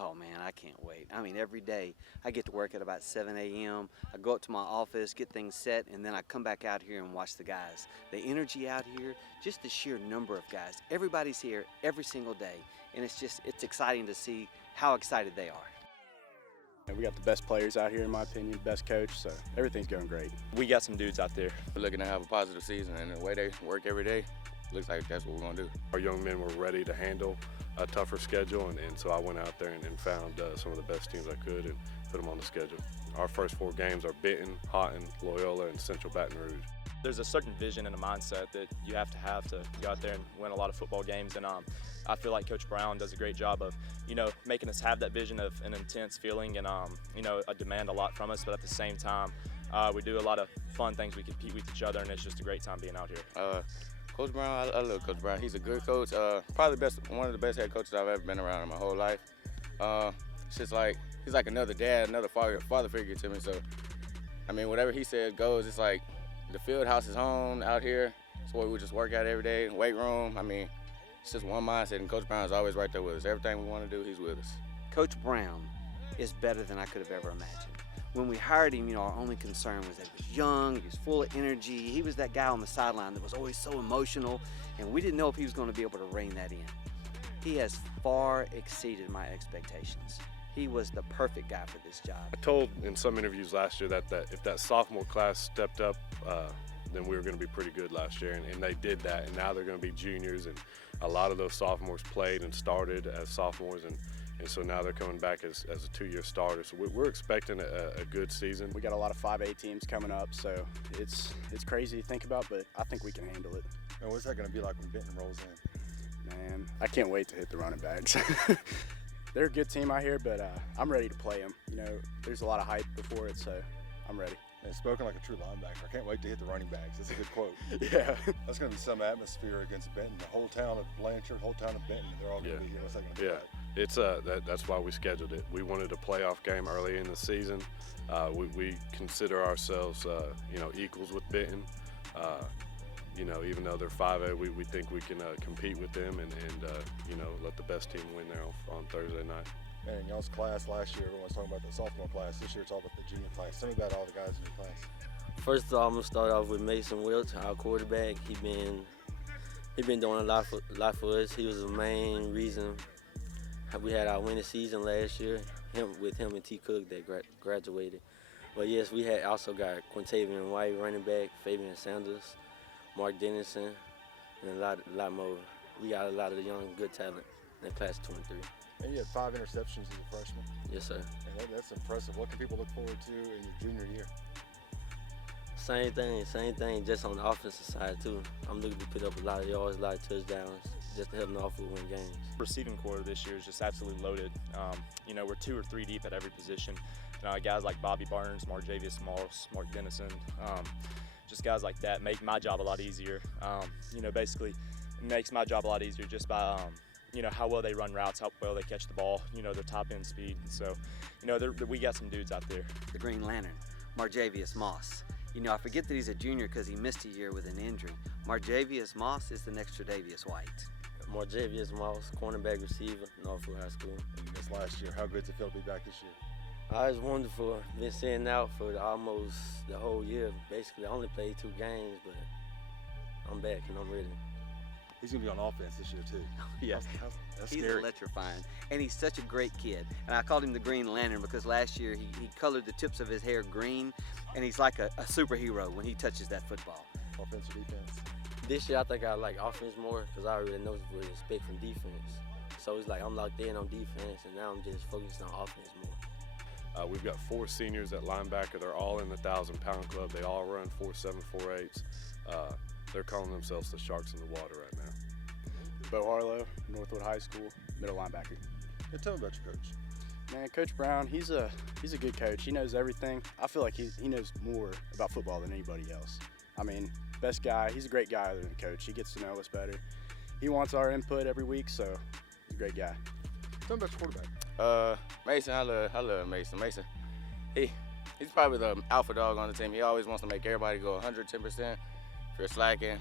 Oh man, I can't wait. I mean, every day I get to work at about 7 a.m. I go up to my office, get things set, and then I come back out here and watch the guys. The energy out here, just the sheer number of guys. Everybody's here every single day, and it's exciting to see how excited they are. And we got the best players out here, in my opinion, best coach, so everything's going great. We got some dudes out there. We're looking to have a positive season, and the way they work every day, looks like that's what we're going to do. Our young men were ready to handle a tougher schedule, and so I went out there and found some of the best teams I could and put them on the schedule. Our first 4 games are Benton, Houghton, Loyola, and Central Baton Rouge. There's a certain vision and a mindset that you have to go out there and win a lot of football games, and I feel like Coach Brown does a great job of, making us have that vision of an intense feeling and, a demand a lot from us, but at the same time, we do a lot of fun things. We compete with each other, and it's just a great time being out here. Coach Brown, I love Coach Brown. He's a good coach. Probably one of the best head coaches I've ever been around in my whole life. It's just like he's like another dad, another father figure to me. So, I mean, whatever he says goes. It's like the field house is home out here. It's where we just work out every day. Weight room. I mean, it's just one mindset, and Coach Brown is always right there with us. Everything we want to do, he's with us. Coach Brown is better than I could have ever imagined. When we hired him, our only concern was that he was young, he was full of energy. He was that guy on the sideline that was always so emotional, and we didn't know if he was going to be able to rein that in. He has far exceeded my expectations. He was the perfect guy for this job. I told in some interviews last year that if that sophomore class stepped up, then we were going to be pretty good last year, and they did that, and now they're going to be juniors, and a lot of those sophomores played and started as sophomores, and so now they're coming back as a 2-year starter. So we're expecting a good season. We got a lot of 5A teams coming up, so it's crazy to think about, but I think we can handle it. And what's that going to be like when Benton rolls in? Man, I can't wait to hit the running backs. They're a good team out here, but I'm ready to play them. There's a lot of hype before it, so I'm ready. And spoken like a true linebacker. I can't wait to hit the running backs. That's a good quote. Yeah. That's going to be some atmosphere against Benton. The whole town of Blanchard, whole town of Benton, they're all going to be here. What's that going to be like? It's that's why we scheduled it. We wanted a playoff game early in the season. We consider ourselves, equals with Benton. Even though they're 5A, we think we can compete with them and let the best team win there on Thursday night. And y'all's class last year, everyone's talking about the sophomore class. This year it's all about the junior class. Tell me about all the guys in your class. First of all, I'm gonna start off with Mason Welch, our quarterback. He been doing a lot for us. He was the main reason we had our winning season last year. Him and T. Cook that graduated. But yes, we had also got Quintavian White, running back, Fabian Sanders, Mark Dennison, and a lot more. We got a lot of young, good talent in class 23. And you had 5 interceptions as a freshman. Yes, sir. And that's impressive. What can people look forward to in your junior year? Same thing, just on the offensive side too. I'm looking to put up a lot of yards, a lot of touchdowns, just to help Northwood win games. Receiving core this year is just absolutely loaded. We're 2 or 3 deep at every position. Guys like Bobby Burns, Marjavius Moss, Mark Dennison, just guys like that make my job a lot easier. Basically it makes my job a lot easier just by how well they run routes, how well they catch the ball, their top end speed. And so, we got some dudes out there. The Green Lantern, Marjavius Moss. I forget that he's a junior because he missed a year with an injury. Marjavius Moss is the next Tre'Davious White. Marjavius Moss, cornerback receiver, Northwood High School. And this last year, how good does it feel to be back this year? It's wonderful. Been sitting out for almost the whole year. Basically, I only played 2 games, but I'm back and I'm ready. He's going to be on offense this year, too. Yes, that's he's scary. electrifying, and he's such a great kid. And I called him the Green Lantern because last year he colored the tips of his hair green, and he's like a superhero when he touches that football. Offense or defense? This year, I think I like offense more because I already know what to expect from defense. So it's like I'm locked in on defense, and now I'm just focused on offense more. We've got 4 seniors at linebacker. They're all in the 1,000-pound club. They all run 4.7, 4.8s. They're calling themselves the Sharks in the water right now. Bo Harlow, Northwood High School, middle linebacker. Hey, tell me about your coach. Man, Coach Brown, he's a good coach. He knows everything. I feel like he knows more about football than anybody else. I mean, best guy. He's a great guy other than coach. He gets to know us better. He wants our input every week, so he's a great guy. Tell me about your quarterback. Mason, I love Mason. Mason, he's probably the alpha dog on the team. He always wants to make everybody go 110%. If you're slacking,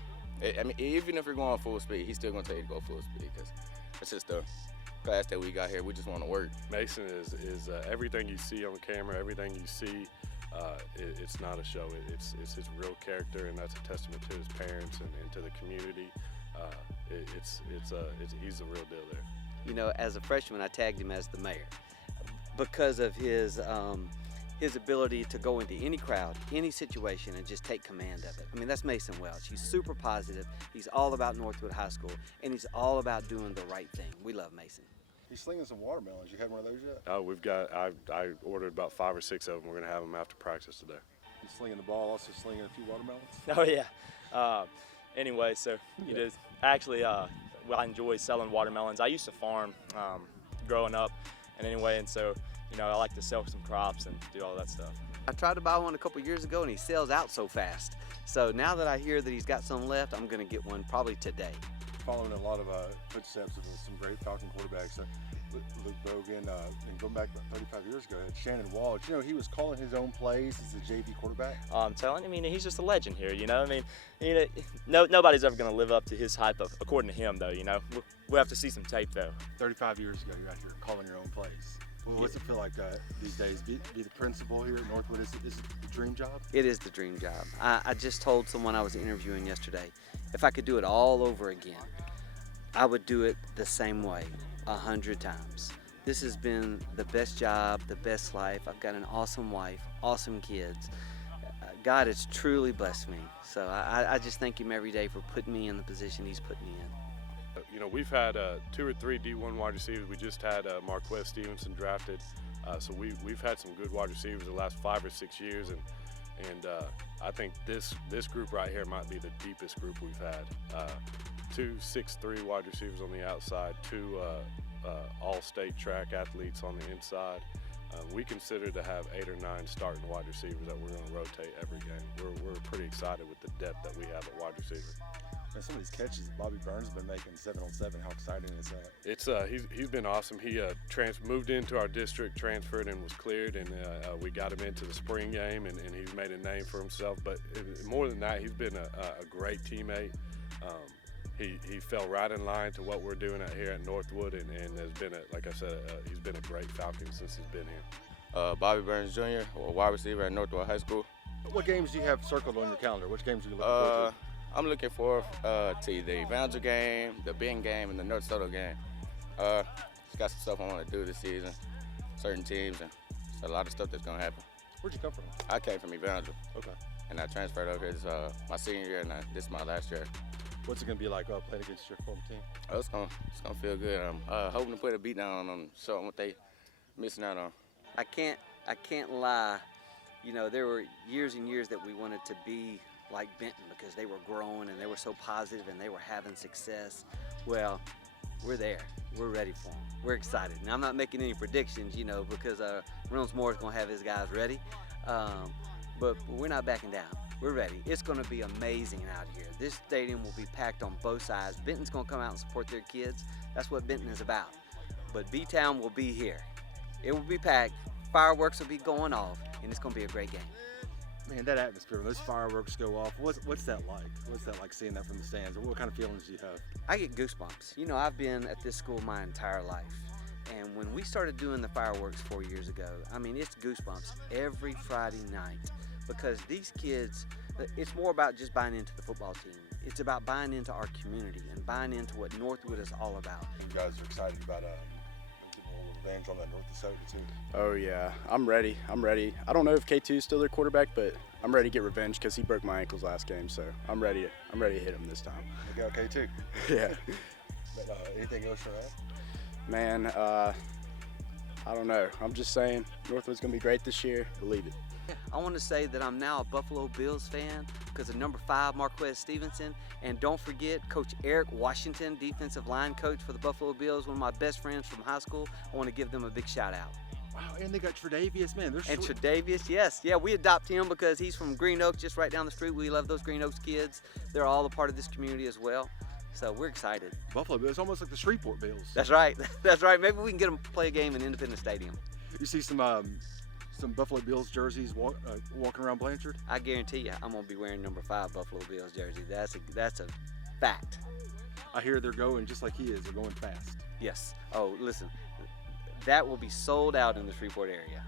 even if you're going full speed, he's still going to tell you to go full speed because that's just the class that we got here. We just want to work. Mason is everything you see on camera, everything you see. It's not a show. It's his real character, and that's a testament to his parents and to the community. He's the real deal there. You know, as a freshman, I tagged him as the mayor because of his ability to go into any crowd, any situation, and just take command of it. I mean, that's Mason Welch. He's super positive. He's all about Northwood High School, and he's all about doing the right thing. We love Mason. He's slinging some watermelons. You had one of those yet? Oh, I ordered about 5 or 6 of them. We're going to have them after practice today. He's slinging the ball, also slinging a few watermelons. Oh yeah. Anyway, so actually, I enjoy selling watermelons. I used to farm growing up, and so I like to sell some crops and do all that stuff. I tried to buy one a couple years ago, and he sells out so fast. So now that I hear that he's got some left, I'm going to get one probably today. Following a lot of footsteps of some great Falcon quarterbacks. Luke Bogan, and going back about 35 years ago, Shannon Wall. You know, he was calling his own plays as a JV quarterback. I'm telling you, he's just a legend here. Nobody's ever going to live up to his hype, according to him, though. We'll have to see some tape, though. 35 years ago, you're out here calling your own plays. Well, what's it feel like these days? Be the principal here at Northwood. Is it the dream job? It is the dream job. I just told someone I was interviewing yesterday, if I could do it all over again, I would do it the same way 100 times. This has been the best job, the best life. I've got an awesome wife, awesome kids. God has truly blessed me. So I just thank him every day for putting me in the position he's put me in. We've had 2 or 3 D1 wide receivers. We just had Marquez Stevenson drafted. So we've had some good wide receivers the last 5 or 6 years, and I think this group right here might be the deepest group we've had. 2 6'3" wide receivers on the outside, 2 all-state track athletes on the inside. We consider to have 8 or 9 starting wide receivers that we're going to rotate every game. We're pretty excited with the depth that we have at wide receiver. And some of these catches Bobby Burns has been making 7-on-7. How exciting is that? It's he's been awesome. He moved into our district, transferred, and was cleared, and we got him into the spring game, and he's made a name for himself. But more than that, he's been a great teammate. He fell right in line to what we're doing out here at Northwood, and has been like I said, he's been a great Falcon since he's been here. Bobby Burns Jr., a wide receiver at Northwood High School. What games do you have circled on your calendar? Which games are you looking forward to? I'm looking forward to the Evangel game, the Bend game, and the North Soto game. Just got some stuff I want to do this season, certain teams, and a lot of stuff that's going to happen. Where'd you come from? I came from Evangel. Okay. And I transferred over here. This my senior year, and this is my last year. What's it going to be like playing against your former team? Oh, it's gonna feel good. I'm hoping to put a beat down on them, show them what they missing out on. I can't lie. There were years and years that we wanted to be like Benton because they were growing and they were so positive and they were having success. Well, we're there. We're ready for them. We're excited. Now, I'm not making any predictions, because Reynolds Moore is going to have his guys ready. But we're not backing down. We're ready. It's going to be amazing out here. This stadium will be packed on both sides. Benton's going to come out and support their kids. That's what Benton is about. But B-Town will be here. It will be packed. Fireworks will be going off, and it's going to be a great game. Man, that atmosphere, when those fireworks go off, what's that like? What's that like seeing that from the stands? Or what kind of feelings do you have? I get goosebumps. I've been at this school my entire life. And when we started doing the fireworks 4 years ago, it's goosebumps every Friday night. Because these kids, it's more about just buying into the football team. It's about buying into our community and buying into what Northwood is all about. You guys are excited about getting a little revenge on that North Dakota team. Oh yeah, I'm ready. I don't know if K2 is still their quarterback, but I'm ready to get revenge because he broke my ankles last game. So I'm ready to hit him this time. Look out, K2. Yeah. But anything else for that? Man, I don't know. I'm just saying Northwood's gonna be great this year. Believe it. I want to say that I'm now a Buffalo Bills fan because of number 5, Marquez Stevenson. And don't forget Coach Eric Washington, defensive line coach for the Buffalo Bills, one of my best friends from high school. I want to give them a big shout out. Wow, and they got Tre'Davious, man. And Tre'Davious, yes. Yeah, we adopt him because he's from Green Oaks, just right down the street. We love those Green Oaks kids. They're all a part of this community as well. So we're excited. Buffalo Bills, almost like the Shreveport Bills. That's right. That's right. Maybe we can get them to play a game in Independence Stadium. You see some Buffalo Bills jerseys walking around Blanchard? I guarantee you, I'm gonna be wearing number 5 Buffalo Bills jersey. That's a fact. I hear they're going just like he is. They're going fast. Yes. Oh, listen, that will be sold out in the Shreveport area.